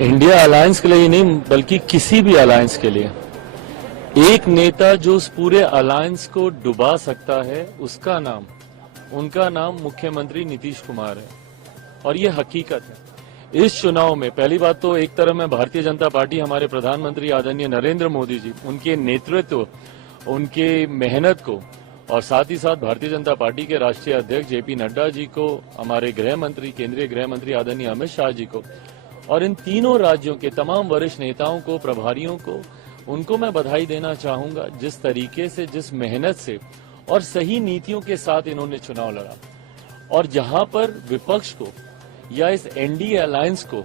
India alliance के लिए ही नहीं बल्कि किसी भी अलायंस के लिए एक नेता जो उस पूरे अलायंस को डुबा सकता है उनका नाम मुख्यमंत्री नीतीश कुमार है। और ये हकीकत है। इस चुनाव में पहली बात तो एक तरफ में भारतीय जनता पार्टी, हमारे प्रधानमंत्री आदरणीय नरेंद्र मोदी जी, उनके नेतृत्व, उनके मेहनत को, और साथ ही साथ भारतीय जनता पार्टी के राष्ट्रीय अध्यक्ष जेपी नड्डा जी को, हमारे गृह मंत्री, केंद्रीय गृह मंत्री आदरणीय अमित शाह जी को, और इन तीनों राज्यों के तमाम वरिष्ठ नेताओं को, प्रभारियों को, उनको मैं बधाई देना चाहूंगा जिस तरीके से, जिस मेहनत से और सही नीतियों के साथ इन्होंने चुनाव लड़ा। और जहां पर विपक्ष को या इस एनडीए अलायंस को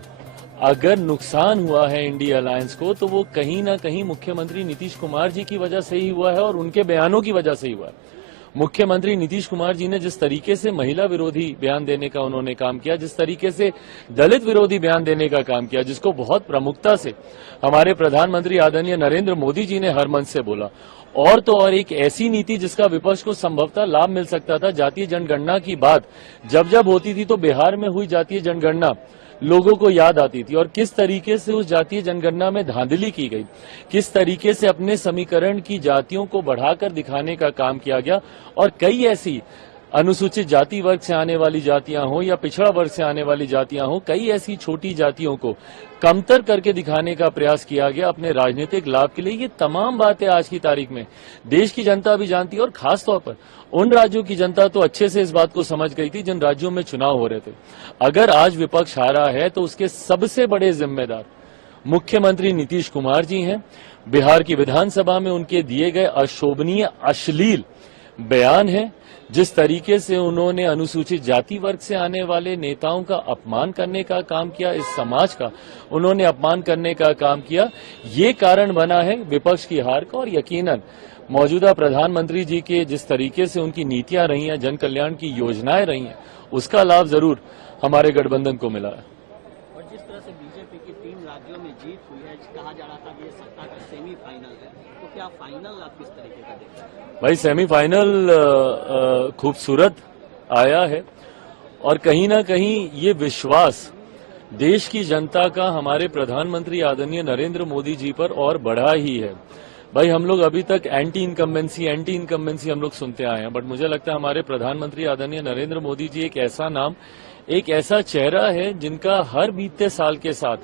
अगर नुकसान हुआ है, एनडीए अलायंस को, तो वो कहीं ना कहीं मुख्यमंत्री नीतीश कुमार जी की वजह से ही हुआ है और उनके बयानों की वजह से ही हुआ है। मुख्यमंत्री नीतीश कुमार जी ने जिस तरीके से महिला विरोधी बयान देने का उन्होंने काम किया, जिस तरीके से दलित विरोधी बयान देने का काम किया, जिसको बहुत प्रमुखता से हमारे प्रधानमंत्री आदरणीय नरेंद्र मोदी जी ने हर मंच से बोला, और तो और एक ऐसी नीति जिसका विपक्ष को संभवतः लाभ मिल सकता था। जातीय जनगणना की बात जब जब होती थी तो बिहार में हुई जातीय जनगणना लोगों को याद आती थी, और किस तरीके से उस जातीय जनगणना में धांधली की गई, किस तरीके से अपने समीकरण की जातियों को बढ़ाकर दिखाने का काम किया गया, और कई ऐसी अनुसूचित जाति वर्ग से आने वाली जातियां हो या पिछड़ा वर्ग से आने वाली जातियां हो, कई ऐसी छोटी जातियों को कमतर करके दिखाने का प्रयास किया गया अपने राजनीतिक लाभ के लिए। ये तमाम बातें आज की तारीख में देश की जनता भी जानती है, और खासतौर पर उन राज्यों की जनता तो अच्छे से इस बात को समझ गई थी जिन राज्यों में चुनाव हो रहे थे। अगर आज विपक्ष हारा है तो उसके सबसे बड़े जिम्मेदार मुख्यमंत्री नीतीश कुमार जी हैं। बिहार की विधानसभा में उनके दिए गए अशोभनीय, अश्लील बयान है, जिस तरीके से उन्होंने अनुसूचित जाति वर्ग से आने वाले नेताओं का अपमान करने का काम किया, इस समाज का उन्होंने अपमान करने का काम किया, ये कारण बना है विपक्ष की हार का। और यकीनन मौजूदा प्रधानमंत्री जी के जिस तरीके से उनकी नीतियां रही हैं, जन कल्याण की योजनाएं रही हैं, उसका लाभ जरूर हमारे गठबंधन को मिला है। और जिस तरह से बीजेपी की 3 राज्यों में जीत हुई है, कहा जा रहा था कि ये सत्ता का सेमीफाइनल है, तो क्या फाइनल आप किस तरीके का देखते हैं? भाई, सेमीफाइनल खूबसूरत आया है, और कहीं ना कहीं ये विश्वास देश की जनता का हमारे प्रधानमंत्री आदरणीय नरेंद्र मोदी जी पर और बढ़ा ही है। भाई, हम लोग अभी तक एंटी इनकम्बेंसी हम लोग सुनते आए हैं, बट मुझे लगता है हमारे प्रधानमंत्री आदरणीय नरेंद्र मोदी जी एक ऐसा नाम, एक ऐसा चेहरा है जिनका हर बीतते साल के साथ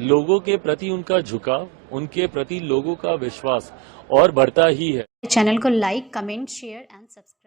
लोगों के प्रति उनका झुकाव, उनके प्रति लोगों का विश्वास और बढ़ता ही है। चैनल को like, comment, share and subscribe.